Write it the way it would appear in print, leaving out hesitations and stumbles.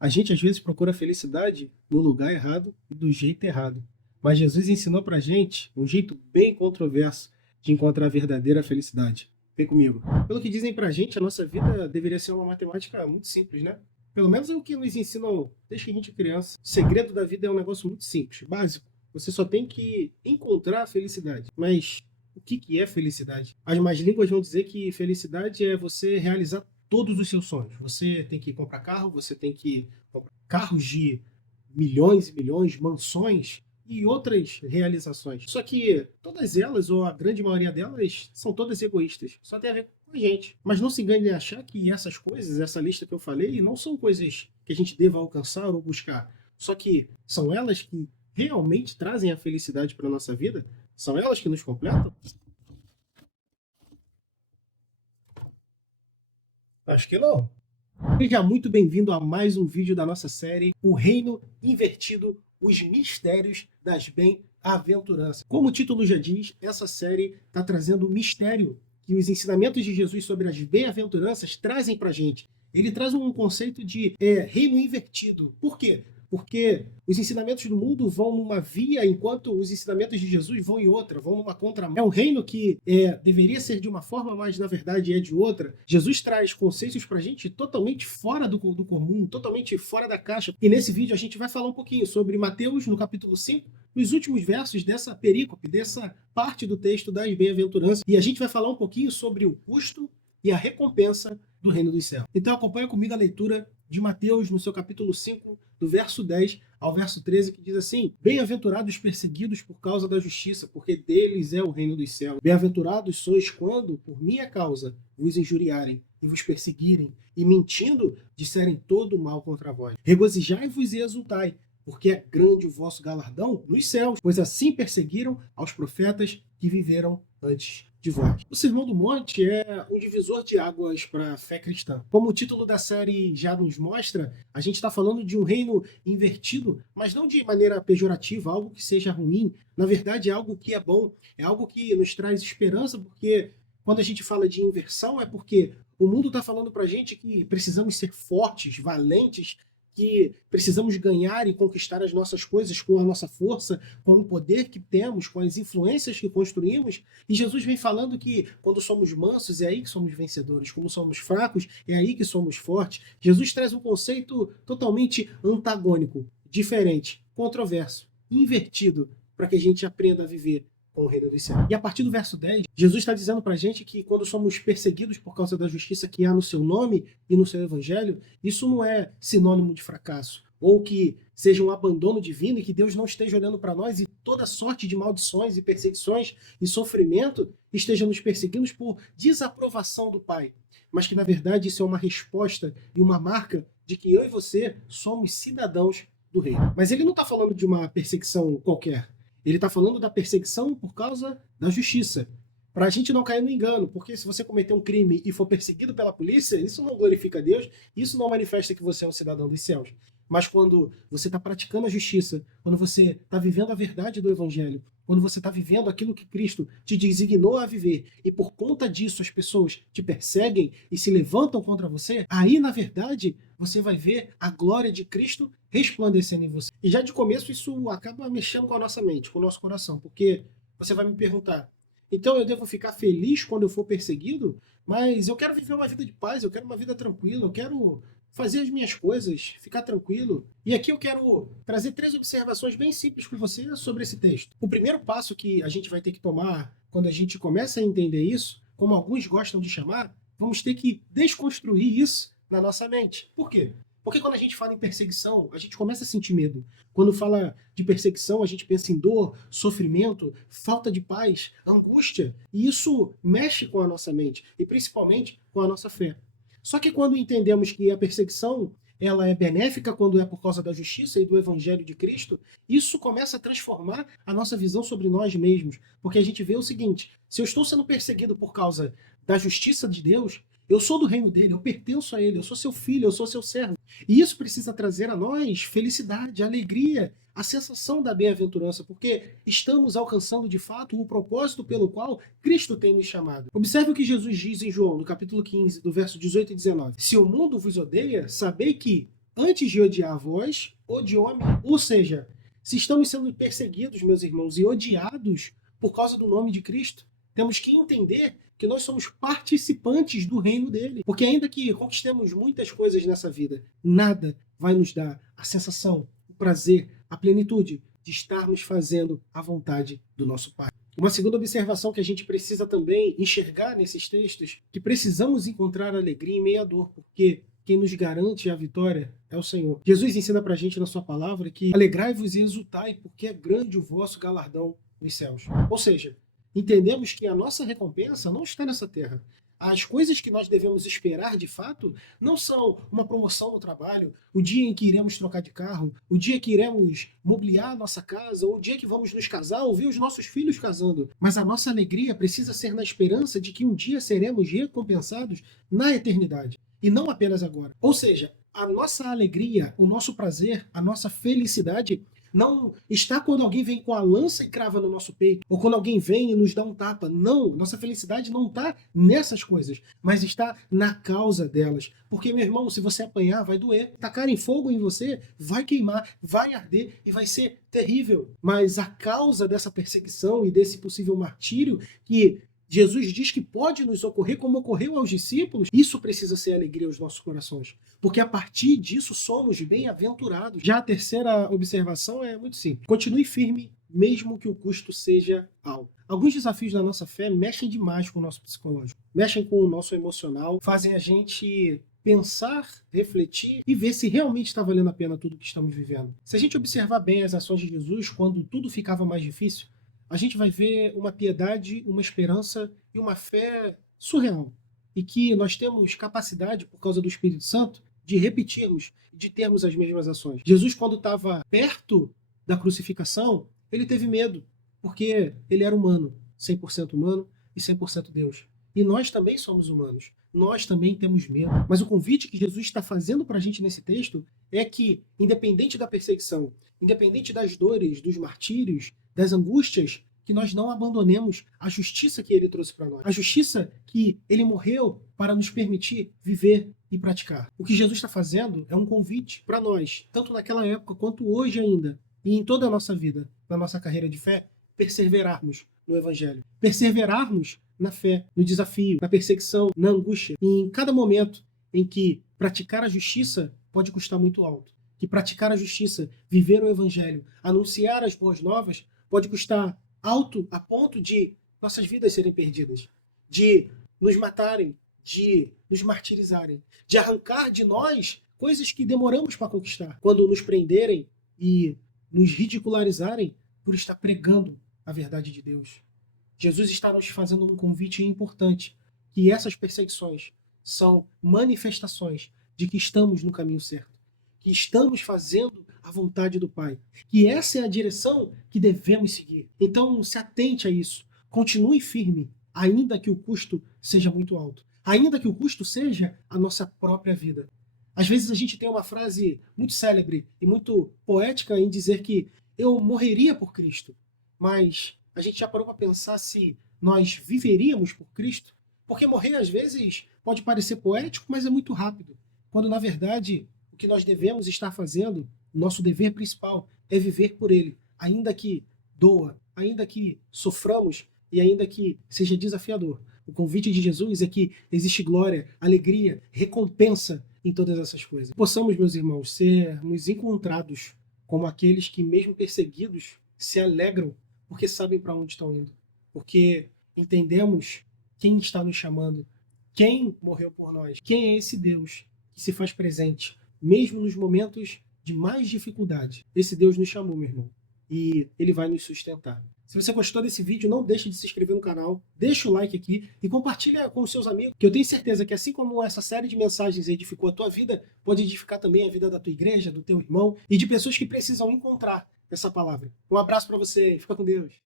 A gente às vezes procura a felicidade no lugar errado e do jeito errado. Mas Jesus ensinou pra gente um jeito bem controverso de encontrar a verdadeira felicidade. Vem comigo. Pelo que dizem pra gente, a nossa vida deveria ser uma matemática muito simples, né? Pelo menos é o que nos ensinam desde que a gente é criança. O segredo da vida é um negócio muito simples, básico. Você só tem que encontrar a felicidade. Mas o que é felicidade? As más línguas vão dizer que felicidade é você realizar todos os seus sonhos. Você tem que comprar carro, você tem que comprar carros de milhões e milhões, mansões e outras realizações. Só que todas elas, ou a grande maioria delas, são todas egoístas. Só tem a ver com a gente. Mas não se engane em achar que essas coisas, essa lista que eu falei, não são coisas que a gente deva alcançar ou buscar. Só que são elas que realmente trazem a felicidade para a nossa vida? São elas que nos completam? Acho que não. Seja muito bem-vindo a mais um vídeo da nossa série O Reino Invertido, os Mistérios das Bem-aventuranças. Como o título já diz, essa série está trazendo o mistério que os ensinamentos de Jesus sobre as bem-aventuranças trazem para a gente. Ele traz um conceito de reino invertido. Por quê? Porque os ensinamentos do mundo vão numa via, enquanto os ensinamentos de Jesus vão em outra, vão numa contramão. É um reino que deveria ser de uma forma, mas na verdade é de outra. Jesus traz conceitos para a gente totalmente fora do comum, totalmente fora da caixa. E nesse vídeo a gente vai falar um pouquinho sobre Mateus, no capítulo 5, nos últimos versos dessa perícope, dessa parte do texto das bem-aventuranças. E a gente vai falar um pouquinho sobre o custo e a recompensa do reino dos céus. Então acompanha comigo a leitura de Mateus, no seu capítulo 5, do verso 10 ao verso 13, que diz assim: Bem-aventurados perseguidos por causa da justiça, porque deles é o reino dos céus. Bem-aventurados sois quando, por minha causa, vos injuriarem e vos perseguirem, e mentindo, disserem todo mal contra vós. Regozijai-vos e exultai, porque é grande o vosso galardão nos céus, pois assim perseguiram aos profetas que viveram antes de vós. O Sermão do Monte é um divisor de águas para a fé cristã. Como o título da série já nos mostra, a gente está falando de um reino invertido, mas não de maneira pejorativa, algo que seja ruim. Na verdade, é algo que é bom, é algo que nos traz esperança, porque quando a gente fala de inversão é porque o mundo está falando para a gente que precisamos ser fortes, valentes, que precisamos ganhar e conquistar as nossas coisas com a nossa força, com o poder que temos, com as influências que construímos. E Jesus vem falando que quando somos mansos é aí que somos vencedores, quando somos fracos é aí que somos fortes. Jesus traz um conceito totalmente antagônico, diferente, controverso, invertido, para que a gente aprenda a viver com o reino dos céus. E a partir do verso 10, Jesus está dizendo para a gente que quando somos perseguidos por causa da justiça que há no seu nome e no seu evangelho, isso não é sinônimo de fracasso, ou que seja um abandono divino e que Deus não esteja olhando para nós e toda sorte de maldições e perseguições e sofrimento esteja nos perseguindo por desaprovação do Pai. Mas que, na verdade, isso é uma resposta e uma marca de que eu e você somos cidadãos do reino. Mas ele não está falando de uma perseguição qualquer. Ele está falando da perseguição por causa da justiça. Para a gente não cair no engano, porque se você cometer um crime e for perseguido pela polícia, isso não glorifica a Deus, isso não manifesta que você é um cidadão dos céus. Mas quando você está praticando a justiça, quando você está vivendo a verdade do Evangelho, quando você está vivendo aquilo que Cristo te designou a viver, e por conta disso as pessoas te perseguem e se levantam contra você, aí, na verdade, você vai ver a glória de Cristo resplandecendo em você. E já de começo isso acaba mexendo com a nossa mente, com o nosso coração, porque você vai me perguntar: então eu devo ficar feliz quando eu for perseguido? Mas eu quero viver uma vida de paz, eu quero uma vida tranquila, eu quero fazer as minhas coisas, ficar tranquilo. E aqui eu quero trazer 3 observações bem simples com você sobre esse texto. O primeiro passo que a gente vai ter que tomar quando a gente começa a entender isso, como alguns gostam de chamar, vamos ter que desconstruir isso na nossa mente. Por quê? Porque quando a gente fala em perseguição, a gente começa a sentir medo. Quando fala de perseguição, a gente pensa em dor, sofrimento, falta de paz, angústia. E isso mexe com a nossa mente, e principalmente com a nossa fé. Só que quando entendemos que a perseguição ela é benéfica quando é por causa da justiça e do evangelho de Cristo, isso começa a transformar a nossa visão sobre nós mesmos. Porque a gente vê o seguinte: se eu estou sendo perseguido por causa da justiça de Deus, eu sou do reino dele, eu pertenço a ele, eu sou seu filho, eu sou seu servo. E isso precisa trazer a nós felicidade, alegria, a sensação da bem-aventurança, porque estamos alcançando de fato o propósito pelo qual Cristo tem nos chamado. Observe o que Jesus diz em João, no capítulo 15, do verso 18 e 19. Se o mundo vos odeia, sabei que antes de odiar vós, odiou a mim. Ou seja, se estamos sendo perseguidos, meus irmãos, e odiados por causa do nome de Cristo, temos que entender que nós somos participantes do reino dele. Porque ainda que conquistemos muitas coisas nessa vida, nada vai nos dar a sensação, o prazer, a plenitude de estarmos fazendo a vontade do nosso Pai. Uma segunda observação que a gente precisa também enxergar nesses textos, que precisamos encontrar alegria em meio à dor, porque quem nos garante a vitória é o Senhor. Jesus ensina pra gente na sua palavra que alegrai-vos e exultai, porque é grande o vosso galardão nos céus. Ou seja, entendemos que a nossa recompensa não está nessa terra. As coisas que nós devemos esperar, de fato, não são uma promoção no trabalho, o dia em que iremos trocar de carro, o dia que iremos mobiliar a nossa casa, ou o dia que vamos nos casar ou ver os nossos filhos casando. Mas a nossa alegria precisa ser na esperança de que um dia seremos recompensados na eternidade, e não apenas agora. Ou seja, a nossa alegria, o nosso prazer, a nossa felicidade não está quando alguém vem com a lança e crava no nosso peito, ou quando alguém vem e nos dá um tapa. Não, nossa felicidade não está nessas coisas, mas está na causa delas. Porque, meu irmão, se você apanhar, vai doer. Tacarem fogo em você, vai queimar, vai arder e vai ser terrível. Mas a causa dessa perseguição e desse possível martírio que Jesus diz que pode nos ocorrer como ocorreu aos discípulos, isso precisa ser alegria aos nossos corações, porque a partir disso somos bem-aventurados. Já a terceira observação é muito simples. Continue firme, mesmo que o custo seja alto. Alguns desafios da nossa fé mexem demais com o nosso psicológico, mexem com o nosso emocional, fazem a gente pensar, refletir e ver se realmente está valendo a pena tudo que estamos vivendo. Se a gente observar bem as ações de Jesus quando tudo ficava mais difícil, a gente vai ver uma piedade, uma esperança e uma fé surreal. E que nós temos capacidade, por causa do Espírito Santo, de repetirmos, de termos as mesmas ações. Jesus, quando estava perto da crucificação, ele teve medo, porque ele era humano, 100% humano e 100% Deus. E nós também somos humanos, nós também temos medo. Mas o convite que Jesus está fazendo para a gente nesse texto é que, independente da perseguição, independente das dores, dos martírios, das angústias, que nós não abandonemos a justiça que ele trouxe para nós. A justiça que ele morreu para nos permitir viver e praticar. O que Jesus está fazendo é um convite para nós, tanto naquela época quanto hoje ainda, e em toda a nossa vida, na nossa carreira de fé, perseverarmos no Evangelho. Perseverarmos na fé, no desafio, na perseguição, na angústia. E em cada momento em que praticar a justiça pode custar muito alto. Que praticar a justiça, viver o Evangelho, anunciar as boas novas, pode custar alto a ponto de nossas vidas serem perdidas, de nos matarem, de nos martirizarem, de arrancar de nós coisas que demoramos para conquistar, quando nos prenderem e nos ridicularizarem por estar pregando a verdade de Deus. Jesus está nos fazendo um convite importante, que essas perseguições são manifestações de que estamos no caminho certo, que estamos fazendo a vontade do Pai, que essa é a direção que devemos seguir. Então se atente a isso, continue firme, ainda que o custo seja muito alto, ainda que o custo seja a nossa própria vida. Às vezes a gente tem uma frase muito célebre e muito poética em dizer que eu morreria por Cristo, mas a gente já parou para pensar se nós viveríamos por Cristo? Porque morrer às vezes pode parecer poético, mas é muito rápido, quando na verdade o que nós devemos estar fazendo, o nosso dever principal, é viver por Ele, ainda que doa, ainda que soframos e ainda que seja desafiador. O convite de Jesus é que existe glória, alegria, recompensa em todas essas coisas. Possamos, meus irmãos, sermos encontrados como aqueles que, mesmo perseguidos, se alegram porque sabem para onde estão indo, porque entendemos quem está nos chamando, quem morreu por nós, quem é esse Deus que se faz presente, mesmo nos momentos de mais dificuldade. Esse Deus nos chamou, meu irmão, e Ele vai nos sustentar. Se você gostou desse vídeo, não deixe de se inscrever no canal, deixa o like aqui e compartilha com os seus amigos, que eu tenho certeza que assim como essa série de mensagens edificou a tua vida, pode edificar também a vida da tua igreja, do teu irmão e de pessoas que precisam encontrar essa palavra. Um abraço para você, fica com Deus.